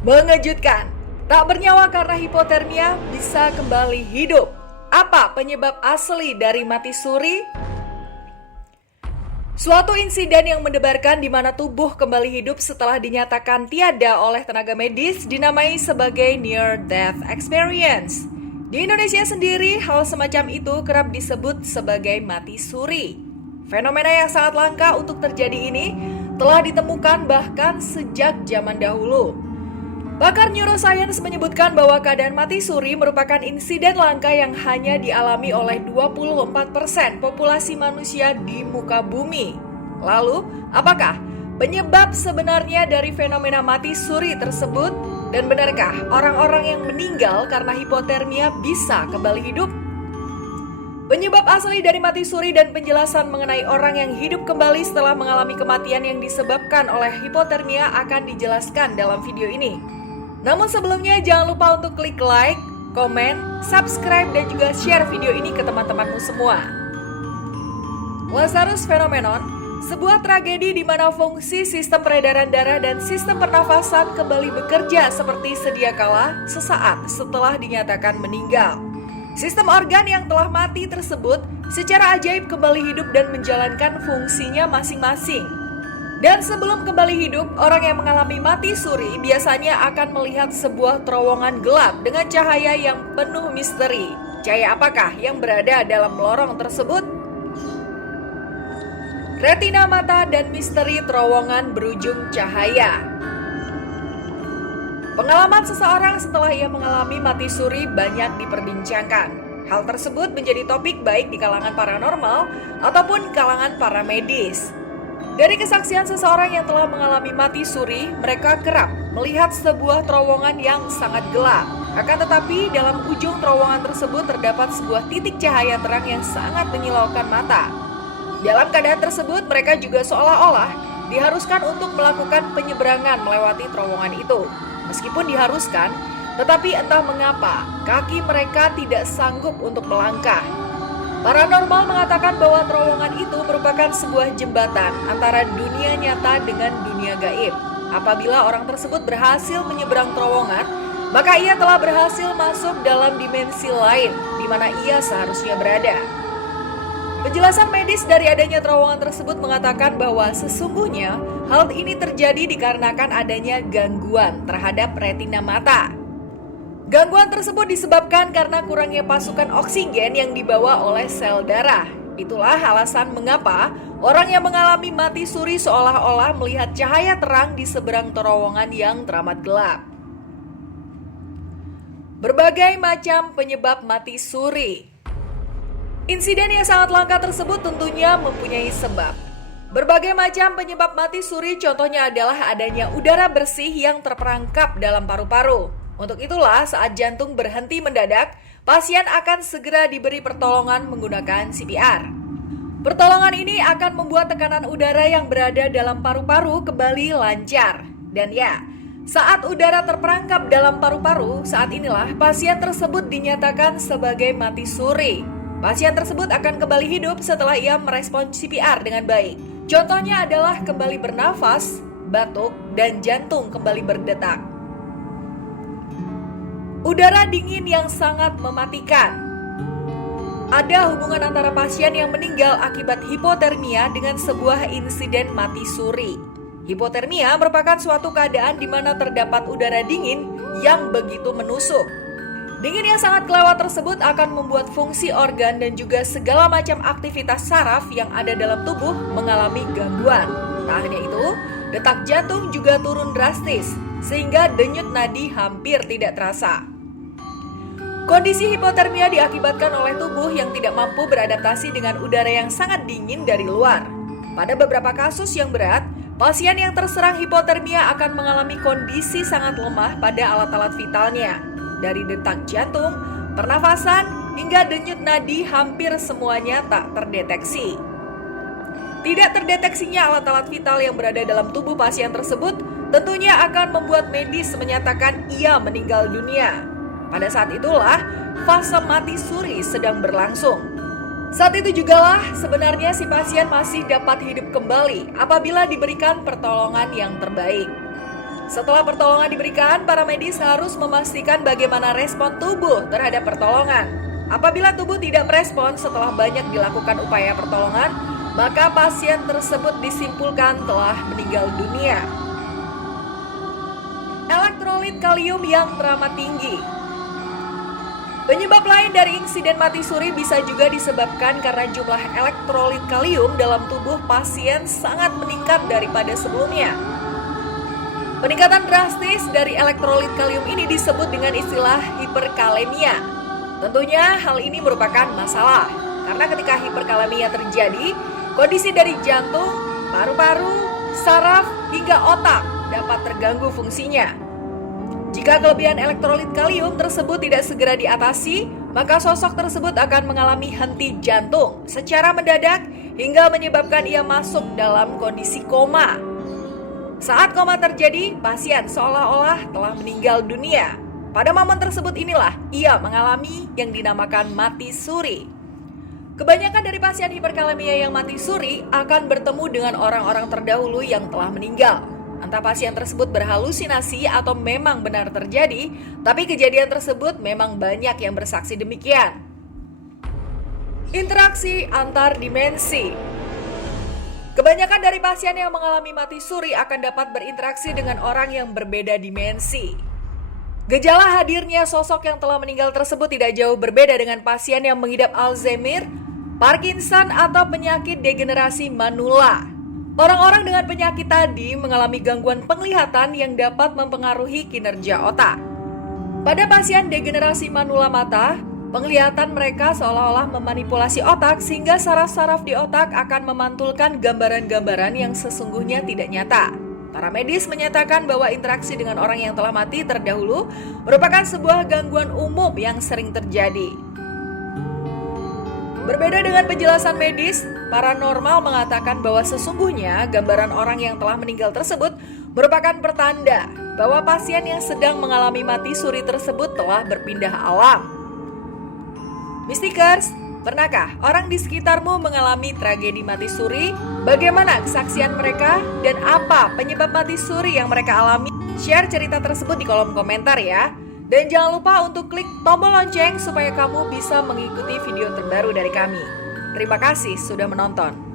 Mengejutkan, tak bernyawa karena hipotermia bisa kembali hidup. Apa penyebab asli dari mati suri? Suatu insiden yang mendebarkan di mana tubuh kembali hidup setelah dinyatakan tiada oleh tenaga medis dinamai sebagai near death experience. Di Indonesia sendiri, hal semacam itu kerap disebut sebagai mati suri. Fenomena yang sangat langka untuk terjadi ini telah ditemukan bahkan sejak zaman dahulu. Pakar neuroscience menyebutkan bahwa keadaan mati suri merupakan insiden langka yang hanya dialami oleh 24% populasi manusia di muka bumi. Lalu, apakah penyebab sebenarnya dari fenomena mati suri tersebut? Dan benarkah orang-orang yang meninggal karena hipotermia bisa kembali hidup? Penyebab asli dari mati suri dan penjelasan mengenai orang yang hidup kembali setelah mengalami kematian yang disebabkan oleh hipotermia akan dijelaskan dalam video ini. Namun sebelumnya jangan lupa untuk klik like, komen, subscribe, dan juga share video ini ke teman-temanmu semua. Lazarus Phenomenon, sebuah tragedi di mana fungsi sistem peredaran darah dan sistem pernafasan kembali bekerja seperti sedia kala sesaat setelah dinyatakan meninggal. Sistem organ yang telah mati tersebut secara ajaib kembali hidup dan menjalankan fungsinya masing-masing. Dan sebelum kembali hidup, orang yang mengalami mati suri biasanya akan melihat sebuah terowongan gelap dengan cahaya yang penuh misteri. Cahaya apakah yang berada dalam lorong tersebut? Retina mata dan misteri terowongan berujung cahaya. Pengalaman seseorang setelah ia mengalami mati suri banyak diperbincangkan. Hal tersebut menjadi topik baik di kalangan paranormal ataupun kalangan para medis. Dari kesaksian seseorang yang telah mengalami mati suri, mereka kerap melihat sebuah terowongan yang sangat gelap. Akan tetapi dalam ujung terowongan tersebut terdapat sebuah titik cahaya terang yang sangat menyilaukan mata. Dalam keadaan tersebut, mereka juga seolah-olah diharuskan untuk melakukan penyeberangan melewati terowongan itu. Meskipun diharuskan, tetapi entah mengapa kaki mereka tidak sanggup untuk melangkah. Paranormal mengatakan bahwa terowongan itu merupakan sebuah jembatan antara dunia nyata dengan dunia gaib. Apabila orang tersebut berhasil menyeberang terowongan, maka ia telah berhasil masuk dalam dimensi lain di mana ia seharusnya berada. Penjelasan medis dari adanya terowongan tersebut mengatakan bahwa sesungguhnya hal ini terjadi dikarenakan adanya gangguan terhadap retina mata. Gangguan tersebut disebabkan karena kurangnya pasukan oksigen yang dibawa oleh sel darah. Itulah alasan mengapa orang yang mengalami mati suri seolah-olah melihat cahaya terang di seberang terowongan yang teramat gelap. Berbagai macam penyebab mati suri. Insiden yang sangat langka tersebut tentunya mempunyai sebab. Berbagai macam penyebab mati suri contohnya adalah adanya udara bersih yang terperangkap dalam paru-paru. Untuk itulah saat jantung berhenti mendadak, pasien akan segera diberi pertolongan menggunakan CPR. Pertolongan ini akan membuat tekanan udara yang berada dalam paru-paru kembali lancar. Dan ya, saat udara terperangkap dalam paru-paru, saat inilah pasien tersebut dinyatakan sebagai mati suri. Pasien tersebut akan kembali hidup setelah ia merespon CPR dengan baik. Contohnya adalah kembali bernafas, batuk, dan jantung kembali berdetak. Udara dingin yang sangat mematikan. Ada hubungan antara pasien yang meninggal akibat hipotermia dengan sebuah insiden mati suri. Hipotermia merupakan suatu keadaan di mana terdapat udara dingin yang begitu menusuk. Dingin yang sangat kelewat tersebut akan membuat fungsi organ dan juga segala macam aktivitas saraf yang ada dalam tubuh mengalami gangguan. Tak hanya itu, detak jantung juga turun drastis, sehingga denyut nadi hampir tidak terasa. Kondisi hipotermia diakibatkan oleh tubuh yang tidak mampu beradaptasi dengan udara yang sangat dingin dari luar. Pada beberapa kasus yang berat, pasien yang terserang hipotermia akan mengalami kondisi sangat lemah pada alat-alat vitalnya. Dari detak jantung, pernafasan, hingga denyut nadi hampir semuanya tak terdeteksi. Tidak terdeteksinya alat-alat vital yang berada dalam tubuh pasien tersebut tentunya akan membuat medis menyatakan ia meninggal dunia. Pada saat itulah fase mati suri sedang berlangsung. Saat itu jugalah sebenarnya si pasien masih dapat hidup kembali apabila diberikan pertolongan yang terbaik. Setelah pertolongan diberikan, para medis harus memastikan bagaimana respon tubuh terhadap pertolongan. Apabila tubuh tidak merespon setelah banyak dilakukan upaya pertolongan, maka pasien tersebut disimpulkan telah meninggal dunia. Elektrolit kalium yang teramat tinggi. Penyebab lain dari insiden mati suri bisa juga disebabkan karena jumlah elektrolit kalium dalam tubuh pasien sangat meningkat daripada sebelumnya. Peningkatan drastis dari elektrolit kalium ini disebut dengan istilah hiperkalemia. Tentunya hal ini merupakan masalah, karena ketika hiperkalemia terjadi, kondisi dari jantung, paru-paru, saraf, hingga otak dapat terganggu fungsinya. Jika kelebihan elektrolit kalium tersebut tidak segera diatasi, maka sosok tersebut akan mengalami henti jantung secara mendadak hingga menyebabkan ia masuk dalam kondisi koma. Saat koma terjadi, pasien seolah-olah telah meninggal dunia. Pada momen tersebut inilah ia mengalami yang dinamakan mati suri. Kebanyakan dari pasien hiperkalemia yang mati suri akan bertemu dengan orang-orang terdahulu yang telah meninggal. Entah pasien tersebut berhalusinasi atau memang benar terjadi, tapi kejadian tersebut memang banyak yang bersaksi demikian. Interaksi antar dimensi. Kebanyakan dari pasien yang mengalami mati suri akan dapat berinteraksi dengan orang yang berbeda dimensi. Gejala hadirnya sosok yang telah meninggal tersebut tidak jauh berbeda dengan pasien yang mengidap Alzheimer, Parkinson, atau penyakit degenerasi manula. Orang-orang dengan penyakit tadi mengalami gangguan penglihatan yang dapat mempengaruhi kinerja otak. Pada pasien degenerasi manula mata, penglihatan mereka seolah-olah memanipulasi otak sehingga saraf-saraf di otak akan memantulkan gambaran-gambaran yang sesungguhnya tidak nyata. Para medis menyatakan bahwa interaksi dengan orang yang telah mati terdahulu merupakan sebuah gangguan umum yang sering terjadi. Berbeda dengan penjelasan medis, paranormal mengatakan bahwa sesungguhnya gambaran orang yang telah meninggal tersebut merupakan pertanda bahwa pasien yang sedang mengalami mati suri tersebut telah berpindah alam. Mistikers, pernahkah orang di sekitarmu mengalami tragedi mati suri? Bagaimana kesaksian mereka dan apa penyebab mati suri yang mereka alami? Share cerita tersebut di kolom komentar ya. Dan jangan lupa untuk klik tombol lonceng supaya kamu bisa mengikuti video terbaru dari kami. Terima kasih sudah menonton.